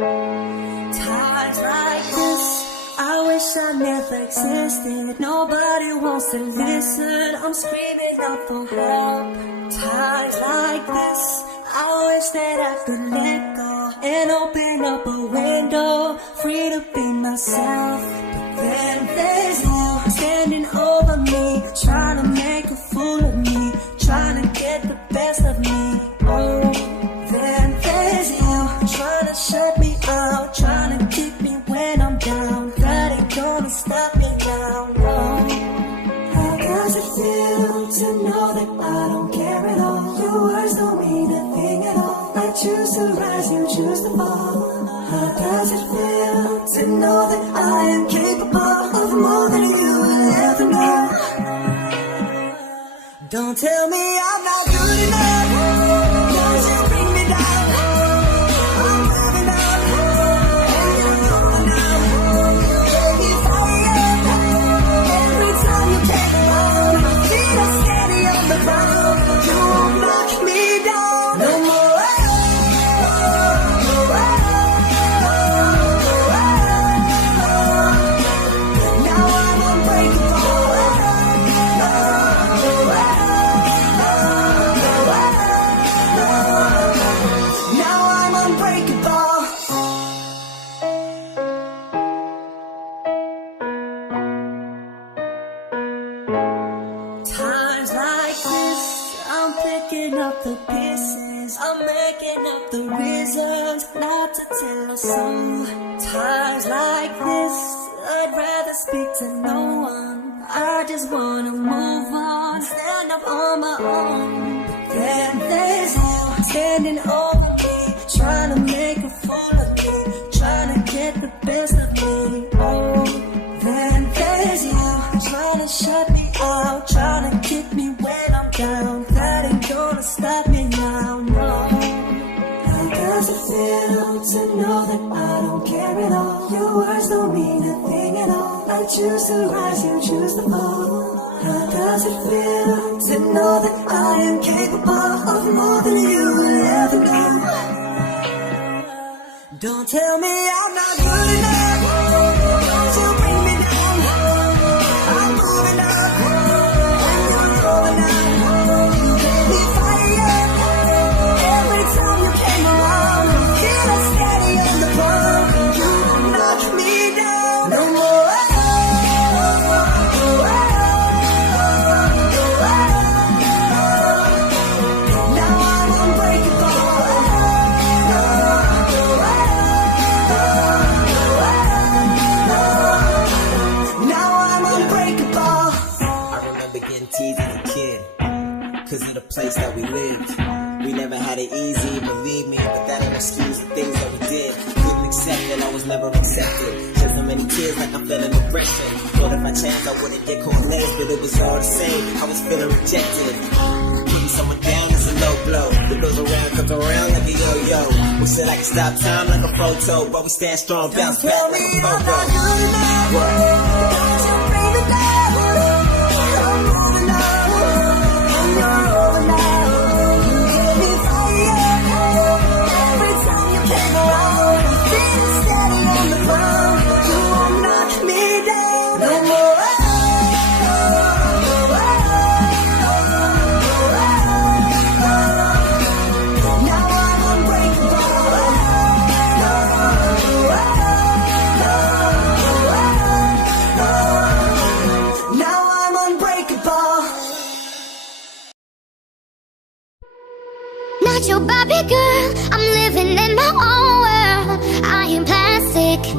Times like this, I wish I never existed. Nobody wants to listen, I'm screaming out for help. Times like this, I wish that I could let go and open up a window, free to be myself. But then there's you standing over me, trying to make a fool of me, trying to get the best of me. Oh, then there's you trying to shut me out, trying to keep me when I'm down. That ain't gonna stop me now, no. How does it feel to know that I don't care at all? Your words don't mean a thing at all. I choose to rise, you choose to fall. How does it feel to know that I am capable of more than you will ever know? Don't tell me I'm not good enough, 'cause you bring me down. I'm moving up, and you're going up. You make me fire every time you came around. My feet are steady on the ground. You won't knock me down no more. Now I'm unbreakable. Now I'm unbreakable. Times like this, I'm picking up the pieces, I'm making up the reasons not to tell a soul. Times like this, I'd rather speak to no one. I just wanna move on, stand up on my own. But then there's you standing over me, trying to make a fool of me, trying to get the best of me. Oh, then there's you trying to shut me out, trying to keep me when I'm down. That ain't gonna stop me now, no. How does it feel to know that I don't care at all? Your words don't mean a thing at all. I choose to rise, you choose to fall. How does it feel to know that I am capable of more than you will ever know? Don't tell me I'm not good enough, 'cause you bring me down. I'm moving up, and you're going up. You made me fire every time you came around. Feel it steady on the ground. You won't knock me down no more. Now I'm unbreakable. Now I'm unbreakable. I remember getting teased as a kid, 'cause of the place that we lived. We never had it easy, believe me, but that ain't excuse the things that we did. Couldn't accept it, I was never accepted. Shed so many tears like I'm feeling aggressive. Thought if I changed I wouldn't get caught less, but it was all the same, I was feeling rejected. Putting someone down is a low blow. What goes around comes around like a yo-yo. We said I can stop time like a photo, but we stand strong, bounce back like a photo. Not your Barbie girl, I'm living in my own world. I am plastic,